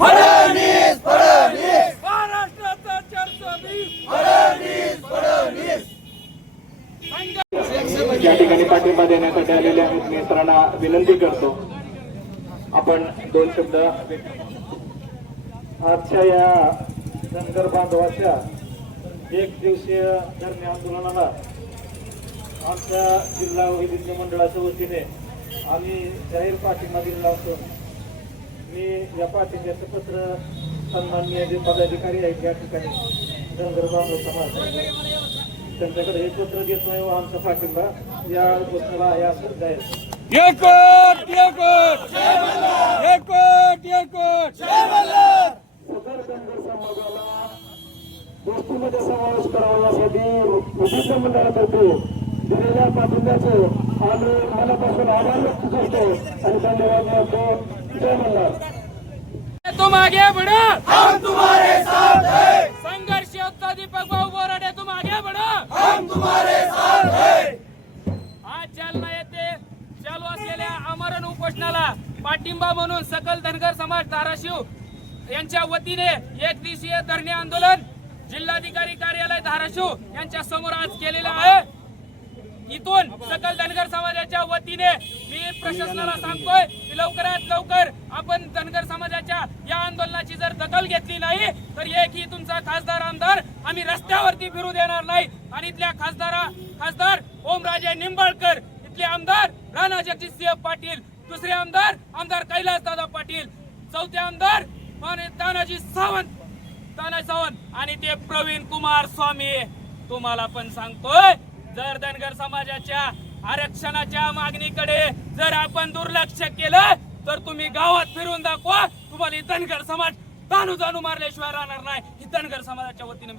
फडणवीस फडणवीस महाराष्ट्राचा 420 फडणवीस या ठिकाणी पाठिंबा देण्यासाठी आलेले आहेत मी सरांना विनंती करतो आपण दोन शब्द आजच्या या धनगर बांधवाच्या एक दिवसीय धरणे आंदोलनाला आमच्या जिल्हा वैद्यकीय मंडळाच्या वतीने आम्ही जाहीर पाठिंबा दिलेला असून मी या पाठिंब्याचं पत्र सन्माननीय जे पदाधिकारी आहेत या ठिकाणी धनगर बांधव समाज त्यांच्याकडे हे पत्र देतोय व आमचा पाठिंबा या गोष्टीला आहे असं जाहीर. एकट एकट एकट एकट सदर धनगर समाजाला गोष्टीमध्ये समावेश करावा यासाठी विशिष्ट मंडळातर्फे दिलेल्या पाठिंब्याचे आम्ही मनापासून आभार व्यक्त करतो आणि धन्यवाद देतो. जय मल्हार. तुम आगे बढ़ो, हम तुम्हारे साथ हैं संघर्ष योद्धा दीपक भाऊ बोराडे तुम आगे बढ़ो, हम तुम्हारे साथ हैं आज जालना येथे चालू असलेल्या आमरण उपोषणाला पाठिंबा म्हणून सकल धनगर समाज धाराशिव यांच्या वतीने एक दिवसीय धरणे आंदोलन जिल्हाधिकारी कार्यालय धाराशिव यांच्या समोर आज केलेले आहे. इथून सकल धनगर समाजाच्या वतीने मी प्रशासनाला सांगतोय की लवकरात लवकर आपण धनगर समाजाच्या या आंदोलनाची जर दखल घेतली नाही तर एकही तुमचा खासदार आमदार आम्ही रस्त्यावरती फिरू देणार नाही. आणि इथल्या खासदार ओमराजे निंबाळकर, इथले आमदार राणा जगजितसिंह पाटील, दुसरे आमदार कैलासदादा पाटील, चौथे आमदार तानाजी सावंत आणि ते प्रवीण कुमार स्वामी. तुम्हाला पण सांगतोय जर धनगर समाजाच्या आरक्षणाच्या मागणीकडे जर आपण दुर्लक्ष केलं तर तुम्ही गावात फिरून दाखवा, तुम्हाला धनगर समाज जाणू मारल्याशिवाय राहणार नाही. ही धनगर समाजाच्या वतीने